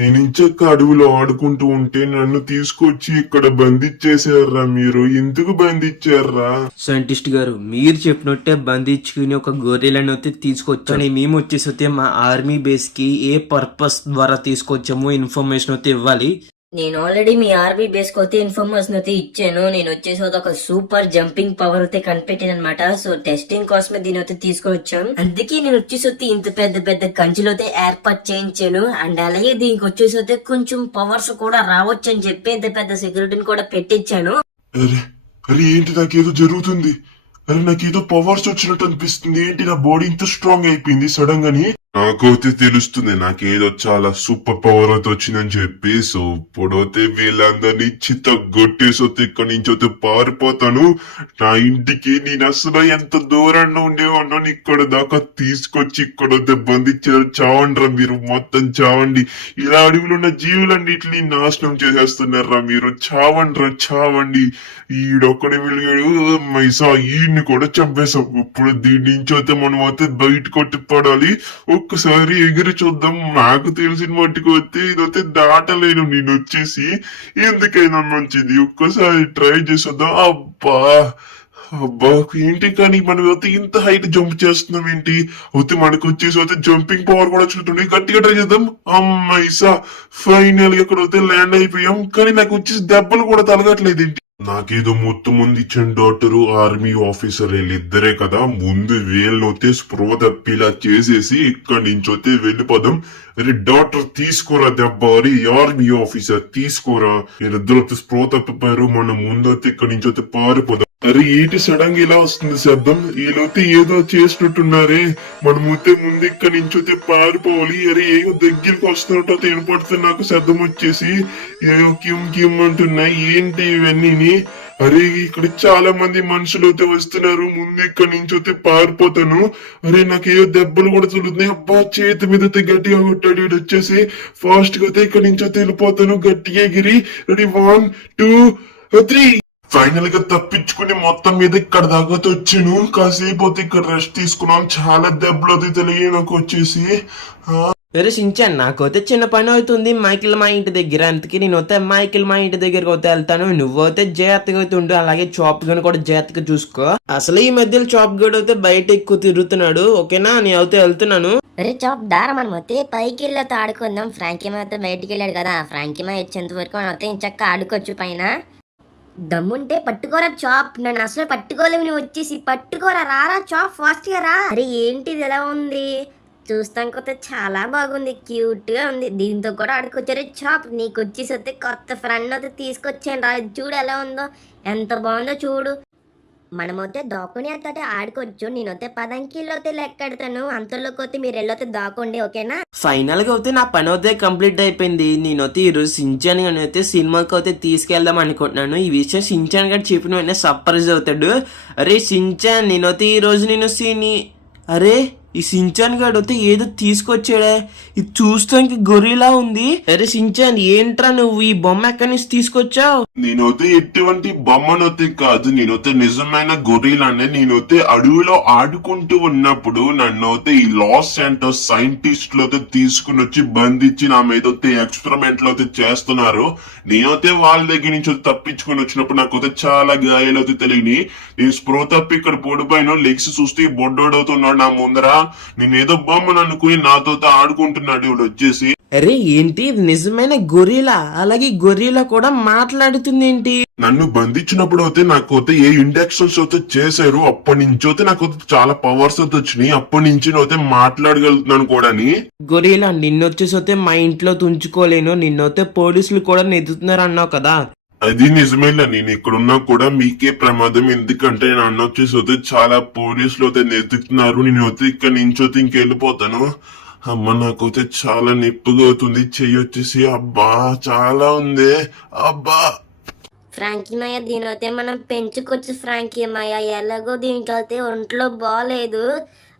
నేను ఇంచక్క అడవిలో ఆడుకుంటూ ఉంటే నన్ను తీసుకొచ్చి ఇక్కడ బంధించేశారా మీరు? ఎందుకు బంధించారా? సైంటిస్ట్ గారు మీరు చెప్పినట్టే బంధించుకుని ఒక గొర్రెలను అయితే తీసుకొచ్చాను. మేము వచ్చేసి మా ఆర్మీ బేస్ కి ఏ పర్పస్ ద్వారా తీసుకొచ్చామో ఇన్ఫర్మేషన్ అయితే ఇవ్వాలి. నేను ఆల్రెడీ మీ ఆర్మీ బేస్ కి అయితే ఇన్ఫర్మేషన్ అయితే ఇచ్చాను. నేను వచ్చేసి ఒక సూపర్ జంపింగ్ పవర్ అయితే కనిపెట్టాను అనమాట. సో టెస్టింగ్ కోసమే దీని అయితే తీసుకొని వచ్చాను. అందుకే నేను వచ్చేసి ఇంత పెద్ద పెద్ద కంచెలు అయితే ఏర్పాటు చేయించాను. అండ్ అలాగే దీనికి వచ్చేసి కొంచెం పవర్స్ కూడా రావచ్చు అని చెప్పి ఇంత పెద్ద సెక్యూరిటీని కూడా పెట్టించాను. అరే అరే ఏంటి నాకేదో జరుగుతుంది? అరే నాకేదో పవర్స్ వచ్చినట్టు అనిపిస్తుంది. ఏంటి నా బాడీ ఇంత స్ట్రాంగ్ అయిపోయింది సడన్ గాని? నాకైతే తెలుస్తుంది నాకేదో చాలా సూపర్ పవర్ అయితే వచ్చిందని చెప్పి. సో ఇప్పుడైతే వీళ్ళందరినీ చిత్తగొట్టేసొస్తే ఇక్కడి నుంచి అయితే పారిపోతాను నా ఇంటికి. నేను అసలు ఎంత దూరంలో ఉండేవాడినో ఇక్కడ దాకా తీసుకొచ్చి ఇక్కడ బంధించారు. చావండ్రా మీరు, మొత్తం చావండి. ఇలా అడవిలో ఉన్న జీవులన్నిటిని నాశనం చేసేస్తున్నారా మీరు. చావండ్రా చావండి. ఈడొక్కడి వెలిగాడు మైసా, ఈయన్ని కూడా చంపేశాం. ఇప్పుడు దీని నుంచి అయితే మనం అయితే బయట కొట్టి పడాలి. ఒక్కసారి ఎగిరి చూద్దాం. నాకు తెలిసిన మట్టుకు వస్తే ఇదైతే దాటలేను నేను వచ్చేసి. ఎందుకైనా మంచిది ఒక్కసారి ట్రై చేసేద్దాం. అబ్బా అబ్బా ఏంటి కానీ మనం అయితే ఇంత హైట్ జంప్ చేస్తున్నాం ఏంటి? అయితే మనకు వచ్చేసి అయితే జంపింగ్ పవర్ కూడా చూస్తుంది. గట్టిగా ట్రై చేద్దాం. అమ్మాయిసా ఫైనల్ ఇక్కడ అయితే ల్యాండ్ అయిపోయాం. కానీ నాకు వచ్చేసి దెబ్బలు కూడా తలగట్లేదు ఏంటి? నాకేదో మొత్తం ముందు ఇచ్చిన డాక్టరు ఆర్మీ ఆఫీసర్ వీళ్ళిద్దరే కదా. ముందు వీళ్ళనొతే స్పృహ తప్పిలా చేసేసి ఇక్కడి నుంచి వస్తే వెళ్ళిపోదాం. అరే డాక్టర్ తీసుకోరా దెబ్బ, అరే ఆర్మీ ఆఫీసర్ తీసుకోరా. వీళ్ళిద్దరు వస్తే స్పృహ తప్పిపోయారు. మనం ముందు వస్తే ఇక్కడి నుంచి వస్తే పారిపోదాం. అరే ఏంటి సడన్ గా ఇలా వస్తుంది శబ్దం? వీళ్ళైతే ఏదో చేసినట్టున్నారే. మనమైతే ముందు ఇక్కడి నుంచి అయితే పారిపోవాలి. అరే ఏదో దగ్గరికి వస్తున్నట్టు అయితే వినపడుతుంది నాకు శబ్దం వచ్చేసి. ఏదో కిమ్ కిమ్ అంటున్నాయి. ఏంటి ఇవన్నీ? అరే ఇక్కడ చాలా మంది మనుషులు అయితే వస్తున్నారు. ముందు ఇక్కడి నుంచి అయితే పారిపోతాను. అరే నాకేదో దెబ్బలు కూడా తగులుతున్నాయి. అబ్బా చేతి మీద అయితే గట్టిగా కొట్టాడు. ఇటు వచ్చేసి ఫాస్ట్ గా అయితే ఇక్కడి నుంచి అయితే వెళ్ళిపోతాను. గట్టిగా ఎగిరి రెడీ 1 2 3. ఫైనల్ గా తప్పించుకుని మొత్తం మీద ఇక్కడ దాకా వచ్చాను. కాసేపు అయితే ఇక్కడ రెస్ట్ తీసుకున్నాను. చాలా దెబ్బలు అయితే తెలియ నాకు వచ్చేసి. అరే సించాన్ నాకైతే చిన్న పని అవుతుంది మైకిల్ మా ఇంటి దగ్గర. అందుకే నేను వస్తే మైకిల్ మా ఇంటి దగ్గరకు అయితే వెళ్తాను. నువ్వైతే జాగ్రత్తగా అయితే ఉండు. అలాగే చాప్ గన్ కూడా జాగ్రత్తగా చూసుకో. అసలు ఈ మధ్యలో చాప్ గడ్ అయితే బయట ఎక్కువ తిరుగుతున్నాడు. ఓకేనా? నేను అయితే వెళ్తున్నాను. అరే చాప్ దారా మనం అయితే పైకి వెళ్ళి ఆడుకుందాం. ఫ్రాంకీమా అయితే బయటికి వెళ్ళాడు కదా. ఫ్రాంకీమా వచ్చేంత వరకు మనం అయితే ఇంచక్క ఆడుకోవచ్చు పైన. దమ్ముంటే పట్టుకోరా చాప్. నన్ను అసలు పట్టుకోలేవు. నువ్వు వచ్చేసి పట్టుకోరా. రారా చాప్ ఫాస్ట్ గా రా. అరే ఏంటిది ఎలా ఉంది? చూస్తాం కొత్త చాలా బాగుంది, క్యూట్ గా ఉంది. దీంతో కూడా ఆడుకొచ్చారే చాప్. నీకు వచ్చేసి అయితే కొత్త ఫ్రెండ్ అయితే తీసుకొచ్చాను రా. చూడు ఎలా ఉందో, ఎంత బాగుందో చూడు. మనమైతే దాక్కుని అయితే ఆడుకోవచ్చు. నేనైతే 10 కిలోతే లెక్కెడతాను. అంతలోకి అయితే మీరు వెళ్ళొతే దాక్కోండి. ఓకేనా? ఫైనల్ గా అయితే నా పని అయితే కంప్లీట్ అయిపోయింది. నేనైతే ఈరోజు సించాన్ గాని అయితే సినిమాకి అయితే తీసుకెళ్దాం అనుకుంటున్నాను. ఈ విషయం సించాన్ గారు చెప్పిన వెంటనే సర్ప్రైజ్ అవుతాడు. అరే సించాన్ నేనైతే ఈ రోజు నేను అరే ఈ సించాన్ గాడు అయితే ఏదో తీసుకొచ్చాడే. ఇది చూస్తానికి గొర్రెలా ఉంది. అరే సించాన్ ఏంట్రా నువ్వు ఈ బొమ్మ ఎక్కడి నుంచి తీసుకొచ్చావు? నేనైతే ఎటువంటి బొమ్మనొత్తే కాదు, నేనైతే నిజమైన గొర్రెలానే. నేనైతే అడవిలో ఆడుకుంటూ ఉన్నప్పుడు నన్ను అయితే ఈ లాస్ సెంటర్స్ సైంటిస్టులు అయితే తీసుకుని వచ్చి బంధించి నా మీద ఎక్స్పెరిమెంట్లు అయితే చేస్తున్నారు. నేనైతే వాళ్ళ దగ్గర నుంచి తప్పించుకుని వచ్చినప్పుడు నాకైతే చాలా గాయాలు అయితే తెలియని. నేను స్ప్రో తప్పి ఇక్కడ పొడిపోయిన లెగ్స్ చూస్తే బొడ్డోడవుతున్నాడు నా ముందర. నేనేదో బొమ్మను అనుకుని నాతో ఆడుకుంటున్నాడు ఇవాడు వచ్చేసి. అరే ఏంటి నిజమైన గొర్రెలా? అలాగే గొర్రెలా కూడా మాట్లాడుతుంది ఏంటి? నన్ను బంధించినప్పుడు అయితే నాకు ఏ ఇండక్షన్స్ అయితే చేశారు. అప్పటి నుంచి అయితే నాకు చాలా పవర్స్ అయితే వచ్చినాయి. అప్పటి నుంచి అయితే మాట్లాడగలుగుతున్నాను కూడా. గొర్రెలా నిన్నొచ్చేసి మా ఇంట్లో తుంచుకోలేను. నిన్నైతే పోలీసులు కూడా నెదుతున్నారు అన్నావు కదా. అది నిజమేలా. నేను ఇక్కడున్నా కూడా మీకే ప్రమాదం. ఎందుకంటే నన్ను వచ్చేసి చాలా పోలీసులు అయితే నెతుకుతున్నారు. నేను అయితే ఇక్కడ నుంచి అయితే ఇంకెళ్ళిపోతాను. అమ్మ నాకైతే చాలా నొప్పిగా అవుతుంది. చెయ్యి వచ్చేసి అబ్బా చాలా ఉంది. అబ్బా ఫ్రాంకీమయ్య దీనైతే మనం పెంచుకోవచ్చు. ఫ్రాంకీమయ్య ఎలాగో దీనికి అయితే ఒంట్లో బాగాలేదు.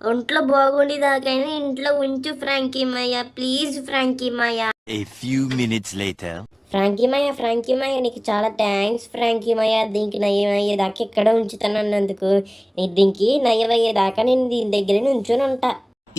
ఒంట్లో బాగుండి దాకైనా ఇంట్లో ఉంచు ఫ్రాంకీమయ్య, ప్లీజ్ ఫ్రాంకీమయ్య. A few minutes later. ఫ్రాంకీమయ్య నీకు చాలా థ్యాంక్స్ ఫ్రాంకీమయ్య. దీనికి నయమయ్యేదాకా ఇక్కడ ఉంచుతాను అన్నందుకు. దీనికి నయమయ్యేదాకా నేను దీని దగ్గర నుంచొని ఉంటా.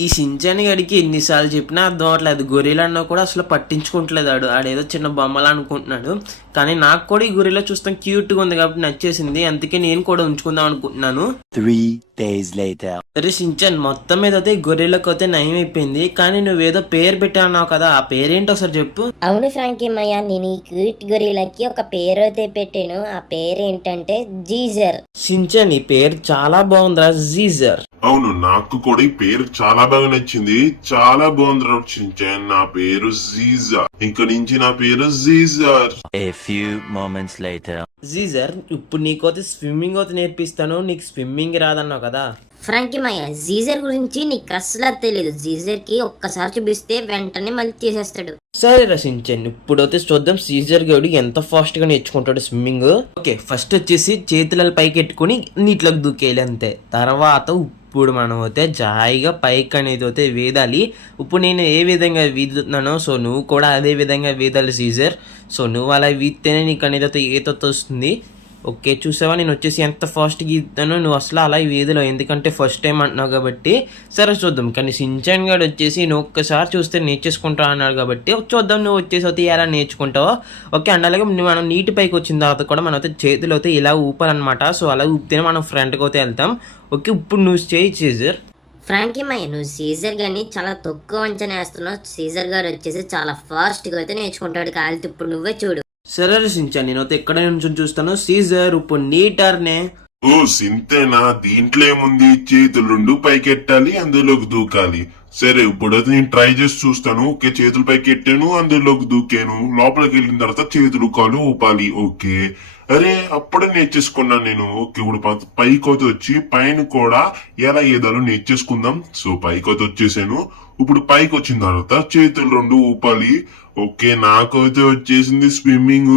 ఈ సించాన్ గడికి ఎన్నిసార్లు చెప్పినా అర్థం అవట్లేదు. గొరిలా అన్నా కూడా అసలు పట్టించుకుంటలేదు. ఆడేదో చిన్న బొమ్మలా అనుకుంటున్నాడు. కానీ నాకు కూడా ఈ గొరిలా చూస్తాం క్యూట్ గా ఉంది కాబట్టి నచ్చేసింది. అందుకే నేను కూడా ఉంచుకుందాం అనుకుంటున్నాను. 3 days later. అరే సించాన్, మొత్తం మీద అయితే గొరిల్లాకు అయితే నయం అయిపోయింది. కానీ నువ్వేదో పేరు పెట్టావు కదా, ఆ పేరేంటో ఒకసారి చెప్పు. అవును ఫ్రాంకిమయ్య, నేను ఈ క్యూట్ గొరిలాకి ఒక పేరు అయితే పెట్టాను. ఆ పేరు ఏంటంటే జీజర్. సించాన్, ఈ పేరు చాలా బాగుందిరా, జీజర్. అవును, నాకు కూడా ఈ పేరు చాలా బాగా నచ్చింది. చాలా బాగుంది రక్షించాను. నా పేరు జీజా. ఇంక నుంచి నా పేరు జీజర్. A few moments later. జీజర్, ఇప్పుడు నీకైతే స్విమ్మింగ్ అయితే నేర్పిస్తాను. నీకు స్విమ్మింగ్ రాదన్నావు కదా. ఫ్రాంకిమయ్య, జీజర్ గురించి నీకు అసలు తెలియదు. జీజర్ కి ఒక్కసారి చూపిస్తే వెంటనే మళ్ళీ చేసేస్తాడు. సరే రసించండి, ఇప్పుడైతే చూద్దాం సీజర్ గడు ఎంత ఫాస్ట్ గా నేర్చుకుంటాడు స్విమ్మింగ్. ఓకే, ఫస్ట్ వచ్చేసి చేతుల పైకి ఎట్టుకుని నీటిలోకి దూకేయాలి అంతే. తర్వాత ఇప్పుడు మనం అయితే జాయిగా పైకి అనేది అయితే వేదాలి. ఇప్పుడు నేను ఏ విధంగా వీదుతున్నానో సో నువ్వు కూడా అదే విధంగా వేదాలి సీజర్. సో నువ్వు అలా వీస్తేనే నీకు అనేది అయితే ఈత వస్తుంది. ఓకే, చూసావా నేను వచ్చేసి ఎంత ఫాస్ట్గా ఈదుతానో. నువ్వు అసలు అలా వేదిలో, ఎందుకంటే ఫస్ట్ టైం అంటున్నావు కాబట్టి. సరే చూద్దాం. కానీ సించాన్ గారు వచ్చేసి నువ్వు ఒక్కసారి చూస్తే నేర్చేసుకుంటావు అన్నాడు కాబట్టి చూద్దాం నువ్వు వచ్చేసి అయితే ఎలా నేర్చుకుంటావో. ఓకే, అండ్ అలాగే మనం నీటి పైకి వచ్చిన తర్వాత కూడా మనం అయితే చేతులు అయితే ఇలా ఊపాలన్నమాట. సో అలా ఊపితేనే మనం ఫ్రంట్కి అయితే వెళ్తాం. ఓకే, ఇప్పుడు నువ్వు చేయి సీజర్. ఫ్రాంకిమయ్య, నువ్వు సీజర్ గారిని చాలా తక్కువ అంచనా వేస్తున్నావు. సీజర్ గారు వచ్చేసి చాలా ఫాస్ట్గా అయితే నేర్చుకుంటాడు. కాలితో ఇప్పుడు నువ్వే చూడు. సరే రసించాను, నేనైతే ఎక్కడ నుంచి చూస్తాను. సీజర్, ఇప్పుడు నీ టర్నే. ఓ సింతేనా, దీంట్లో ఏముంది, చేతులు రెండు పైకెట్టాలి, అందులోకి దూకాలి. సరే, ఇప్పుడైతే నేను ట్రై చేసి చూస్తాను. ఓకే, చేతులు పైకి ఎట్టాను, అందులోకి దూకాను. లోపలికి వెళ్ళిన తర్వాత చేతులు కాలు ఊపాలి. ఓకే, అరే అప్పుడే నేర్చేసుకున్నాను నేను. ఓకే, ఇప్పుడు పైకి వచ్చి పైన కూడా ఎలా ఏదాలో నేర్చేసుకుందాం. సో పైకి వచ్చేసాను. ఇప్పుడు పైకి వచ్చిన తర్వాత చేతులు రెండు ఊపాలి. ఓకే, నాకైతే వచ్చేసింది స్విమ్మింగ్.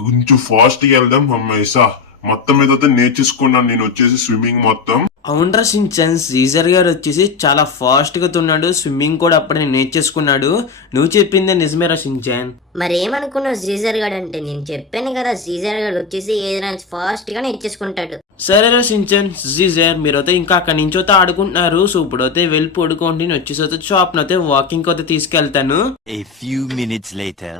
కొంచెం ఫాస్ట్ గా వెళ్దాం. అమ్మాయిసా మొత్తం మీద నేర్చేసుకున్నాను నేను వచ్చేసి స్విమ్మింగ్ మొత్తం. అవునరా సించాన్, సీజర్ గారు వచ్చేసి చాలా ఫాస్ట్ గా తున్నాడు. స్విమ్మింగ్ కూడా అప్పుడే నేర్చేసుకున్నాడు. నువ్వు చెప్పిందే నిజమేరా సించాన్. మరేమనుకున్నావు సీజర్ గారు అంటే? నేను చెప్పాను కదా, సీజర్ గారు వచ్చేసి ఏదైనా ఫాస్ట్ గా నేర్చేసుకుంటాడు. సరేరా సించాన్, సీజర్ మీరైతే ఇంకా అక్కడి నుంచి అయితే ఆడుకుంటున్నారు. సో ఇప్పుడైతే వెళ్ళి పడుకోండి. నేను వచ్చేసి షాప్ నైతే వాకింగ్ అయితే తీసుకెళ్తాను. A few minutes later.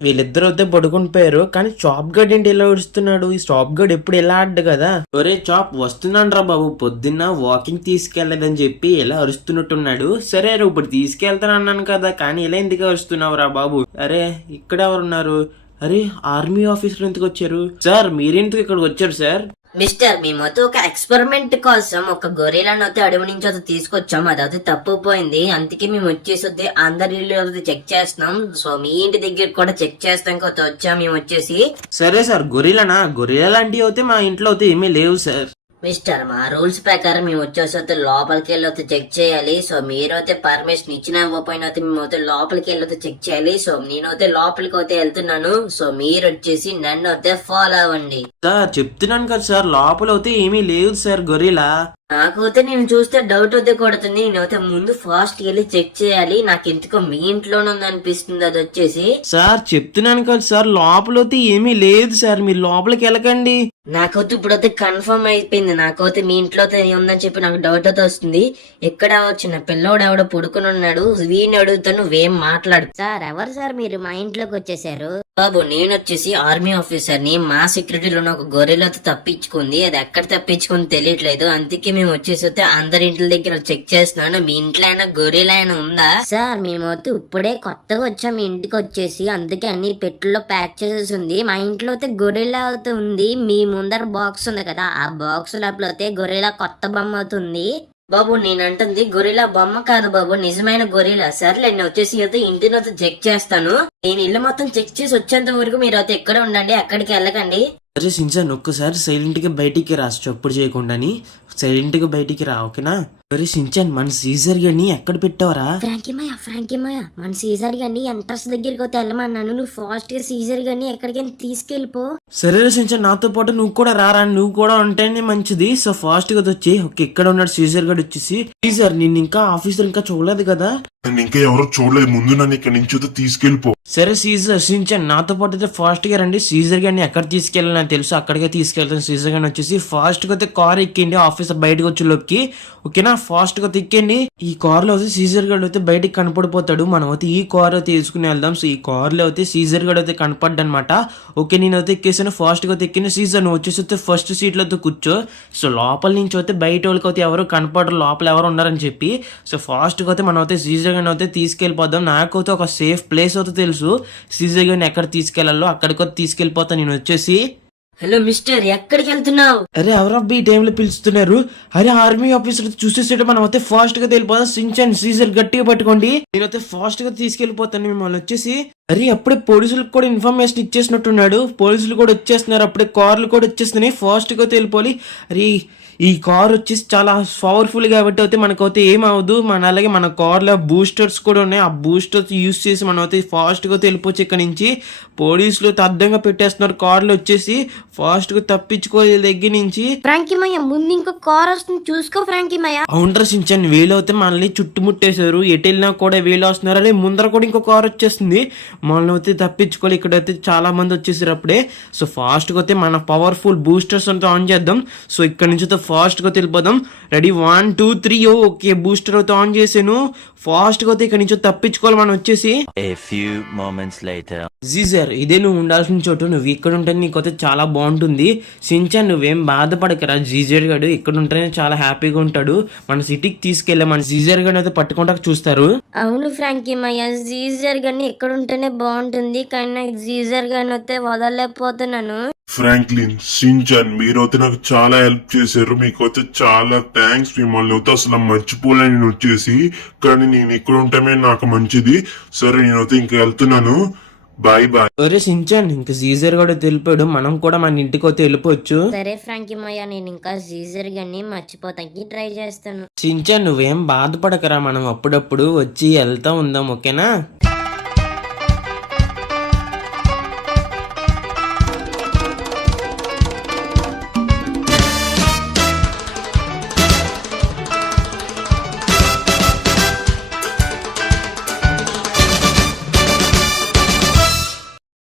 వీళ్ళిద్దరు అయితే పడుకుని పోయారు. కానీ చాప్ గడ్ ఏంటి ఎలా ఏడుస్తున్నాడు? ఈ చాప్ గడ్ ఎప్పుడు ఎలా ఆడ్డు కదా. ఒరే చాప్, వస్తున్నాను రా బాబు, పొద్దున్న వాకింగ్ తీసుకెళ్లేదని చెప్పి ఎలా అరుస్తున్నట్టున్నాడు. సరే రా, ఇప్పుడు తీసుకెళ్తాను అన్నాను కదా, కానీ ఇలా ఎందుకు అరుస్తున్నావు రా బాబు? అరే ఇక్కడ ఎవరున్నారు? అరే ఆర్మీ ఆఫీసర్ ఎందుకు వచ్చారు? సార్ మీరెందుకు ఇక్కడికి వచ్చారు సార్? మిస్టర్, మేమైతే ఒక ఎక్స్పెరిమెంట్ కోసం ఒక గొరిలాను అయితే అడవి నుంచి అయితే తీసుకొచ్చాం. అదైతే తప్పిపోయింది. అందుకే మేము వచ్చేసి అందరి ఇల్లు చెక్ చేస్తున్నాం. సో మీ ఇంటి దగ్గర కూడా చెక్ చేస్తాం కదా వచ్చాం మేము వచ్చేసి. సరే సార్, గొరిలానా? గొరిలా లాంటివి అయితే మా ఇంట్లో అయితే ఏమీ లేవు సార్. మిస్టర్, మా రూల్స్ ప్రకారం మేము వచ్చేసి లోపలికి వెళ్ళి చెక్ చేయాలి. సో మీరైతే పర్మిషన్ ఇచ్చినా ఇవ్వకపోయినా అయితే మేము అయితే లోపలికి వెళ్ళి చెక్ చేయాలి. సో నేనైతే లోపలికి అయితే వెళ్తున్నాను. సో మీరు వచ్చేసి నన్ను అయితే ఫాలో అవ్వండి. సార్ చెప్తున్నాను కదా సార్, లోపల అయితే ఏమీ లేదు సార్ గొరిలా. నాకైతే నేను చూస్తే డౌట్ అయితే కొడుతుంది. నేనైతే ముందు ఫాస్ట్ వెళ్ళి చెక్ చేయాలి. నాకు ఎందుకో మీ ఇంట్లోనే ఉంది అనిపిస్తుంది అది వచ్చేసి. సార్ చెప్తున్నాను కదా సార్, లోపల అయితే ఏమీ లేదు సార్, మీరు లోపలికి వెళ్ళకండి. నాకైతే ఇప్పుడైతే కన్ఫర్మ్ అయిపోయింది. నాకైతే మీ ఇంట్లో ఉందని చెప్పి నాకు డౌట్ అయితే వస్తుంది. ఎక్కడ వచ్చిన పిల్లోడు ఎవడో పడుకుని ఉన్నాడు, వీడిని అడుగుతాను, నువ్వేం మాట్లాడు. సార్ ఎవరు సార్ మీరు మా ఇంట్లోకి వచ్చేసారు? బాబు, నేను వచ్చేసి ఆర్మీ ఆఫీసర్ ని. మా సెక్యూరిటీలో ఒక గొర్రెలతో తప్పించుకుంది. అది ఎక్కడ తప్పించుకుంది తెలియట్లేదు. అందుకే మేము వచ్చేసి అందరి ఇంటి దగ్గర చెక్ చేస్తున్నాను. మీ ఇంట్లో అయినా గొర్రెల అయినా ఉందా? సార్ మేమైతే ఇప్పుడే కొత్తగా వచ్చాం మీ ఇంటికి వచ్చేసి. అందుకే అన్ని పెట్టెల్లో ప్యాక్ చేసేసి ఉంది. మా ఇంట్లో అయితే గొర్రెలా అయితే ఉంది. మీ ముందర బాక్స్ ఉంది కదా, ఆ బాక్స్ లోపల అయితే గొర్రెలా కొత్త బొమ్మ అవుతుంది. బాబు నేను అంటుంది గొరిలా బొమ్మ కాదు బాబు, నిజమైన గొరిలా. సర్లే, నేను వచ్చేసి అయితే ఇంటిని అయితే చెక్ చేస్తాను. నేను ఇల్లు మొత్తం చెక్ చేసి వచ్చేంత వరకు మీరు అయితే ఎక్కడ ఉండండి, అక్కడికి వెళ్ళకండి. అరే సించాన్, ఒక్కసారి సైలెంట్ గా బయటికి రా, చప్పుడు చేయకుండాని సైలెంట్ గా బయటికి రా, ఓకేనా? అరే సించాన్, మన సీజర్ గారిని ఎక్కడ పెట్టావరా? ఫ్రాంకిమయ్య మన సీజర్ గారిని ఎంట్రన్స్ దగ్గరికి అయితే వెళ్ళమన్నాను. నువ్వు ఫాస్ట్ గా సీజర్ గారిని ఎక్కడికైనా తీసుకెళ్ళిపో. సరే సించాన్, నాతో పాటు నువ్వు కూడా రారా, నువ్వు కూడా ఉంటేనే మంచిది. సో ఫాస్ట్ గా వచ్చి ఓకే, ఇక్కడ ఉన్నాడు సీజర్ గారు వచ్చేసి. సీజర్, నిన్ను ఇంకా ఆఫీసర్ ఇంకా చూడలేదు కదా? ఇంకా ఎవరు చూడలేదు. ముందు నన్ను ఇక్కడ నుంచి తీసుకెళ్లిపో. సరే సీజర్, సించాన్ నాతో పాటు అయితే ఫాస్ట్ గా రండి. సీజర్ గారిని ఎక్కడ తీసుకెళ్ళాలని తెలుసు, అక్కడికే తీసుకెళ్తాను. సీజర్ గారిని వచ్చేసి ఫాస్ట్ గా అయితే కార్ ఎక్కిండి ఆఫీసర్ బయటకు వచ్చే లోపుకి, ఓకేనా? ఫాస్ట్ గా తిక్కండి. ఈ కార్ లో అయితే సీజర్ గడ్ అయితే బయటికి కనపడిపోతాడు. మనం అయితే ఈ కార్ అయితే తీసుకుని వెళ్దాం. సో ఈ కార్ లో అయితే సీజర్ గడ్ అయితే కనపడ్డనమాట. ఓకే, నేను అయితే ఎక్కేసాను, ఫాస్ట్ గా తిక్కిన. సీజర్ నువ్వు వచ్చేసి ఫస్ట్ సీట్ లో అయితే కూర్చో. సో లోపల నుంచి అయితే బయట వాళ్ళకి అయితే ఎవరు కనపడరు, లోపల ఎవరు ఉన్నారని చెప్పి. సో ఫాస్ట్ గా అయితే మనం అయితే సీజర్ గడ్ అయితే తీసుకెళ్ళిపోదాం. నాకైతే ఒక సేఫ్ ప్లేస్ అయితే తెలుసు, సీజర్ గడ్ ఎక్కడ తీసుకెళ్లాలో అక్కడికి తీసుకెళ్ళిపోతాను నేను వచ్చేసి. హలో మిస్టర్, ఎక్కడికి వెళ్తున్నావు? అరే ఎవరబ్బా ఈ టైంలో పిలుస్తున్నారు? అరే ఆర్మీ ఆఫీసర్ చూసేసేట మనం అయితే ఫాస్ట్ గా వెళ్ళిపోదాం. సించాన్ సీజర్ గట్టిగా పట్టుకోండి, నేనైతే ఫాస్ట్ గా తీసుకెళ్లిపోతాను మిమ్మల్ని వచ్చేసి. అరే అప్పుడే పోలీసులకు కూడా ఇన్ఫర్మేషన్ ఇచ్చేసినట్టున్నాడు. పోలీసులు కూడా వచ్చేస్తున్నారు, అప్పుడే కార్లు కూడా వచ్చేస్తున్నాయి. ఫాస్ట్ గా వెళ్ళిపోవాలి. అరే ఈ కార్ వచ్చేసి చాలా పవర్ఫుల్ కాబట్టి అయితే మనకైతే ఏమవుదు. అలాగే మన కార్లో బూస్టర్స్ కూడా ఉన్నాయి. ఆ బూస్టర్స్ యూస్ చేసి మనం అయితే ఫాస్ట్గా వెళ్ళిపోవచ్చు ఇక్కడ నుంచి. పోలీసులు అడ్డంగా పెట్టేస్తున్నారు కార్లు వచ్చేసి, ఫాస్ట్గా తప్పించుకోవాలి దగ్గర నుంచి. ఫ్రాంకీమయ్య, ముందు ఇంకో కార్ వస్తుంది, చూసుకో ఫ్రాంకీమయ్య. అవును సించన్, వీలైతే మనల్ని చుట్టుముట్టేశారు, ఎటు వెళ్ళినా కూడా వీలు వస్తున్నారు. అరే ముందర కూడా ఇంకో కార్ వచ్చేస్తుంది, మనల్ని అయితే తప్పించుకోవాలి. ఇక్కడైతే చాలా మంది వచ్చేసారు అప్పుడే. సో ఫాస్ట్గా అయితే మన పవర్ఫుల్ బూస్టర్స్ అంతా ఆన్ చేద్దాం. సో ఇక్కడ నుంచి ఫాస్ట్ గా వెళ్ళిపోదాం. రెడీ 1 2 3. ఓకే, బూస్టర్ అయితే ఆన్ చేసాను. ఫాస్ట్ గా అయితే ఇక్కడ నుంచి తప్పించుకోవాలి మనం వచ్చేసి. A few moments later. జీజర్, ఇదే నువ్వు ఉండాల్సిన చోటు, నువ్వు ఇక్కడ ఉంటే నీకైతే చాలా బాగుంటుంది. సించాన్ నువ్వేం బాధపడకరా, జీజర్ గడు ఇక్కడ ఉంటేనే చాలా హ్యాపీగా ఉంటాడు. మన సిటీకి తీసుకెళ్ళా, మన జీజర్ గడు అయితే పట్టుకుంటా చూస్తారు. అవును ఫ్రాంకీమయ్య, జీజర్ గన్ని ఎక్కడ ఉంటేనే బాగుంటుంది, కానీ నాకు జీజర్ గన్ అయితే వదలలేకపోతున్నాను. ఫ్రాంక్లిన్, సించాన్ మీరైతే నాకు చాలా హెల్ప్ చేశారు, మీకైతే చాలా థ్యాంక్స్. మిమ్మల్ని అయితే అసలు మర్చిపోలేను నేను వచ్చేసి, కానీ నేను ఇక్కడ ఉంటమే నాకు మంచిది. సరే నేనైతే ఇంకా వెళ్తున్నాను, బాయ్ బాయ్. ఒరే సించాన్, ఇంకా జీజర్ కూడా తెలిపాడు, మనం కూడా మన ఇంటికి అయితే వెళ్ళిపోవచ్చు. సరే ఫ్రాంకీమయ్య, నేను ఇంకా జీజర్ గన్ని మర్చిపోతానికి ట్రై చేస్తాను. సించాన్ నువ్వేం బాధపడకరా, మనం అప్పుడప్పుడు వచ్చి వెళ్తా ఉందాం, ఓకేనా?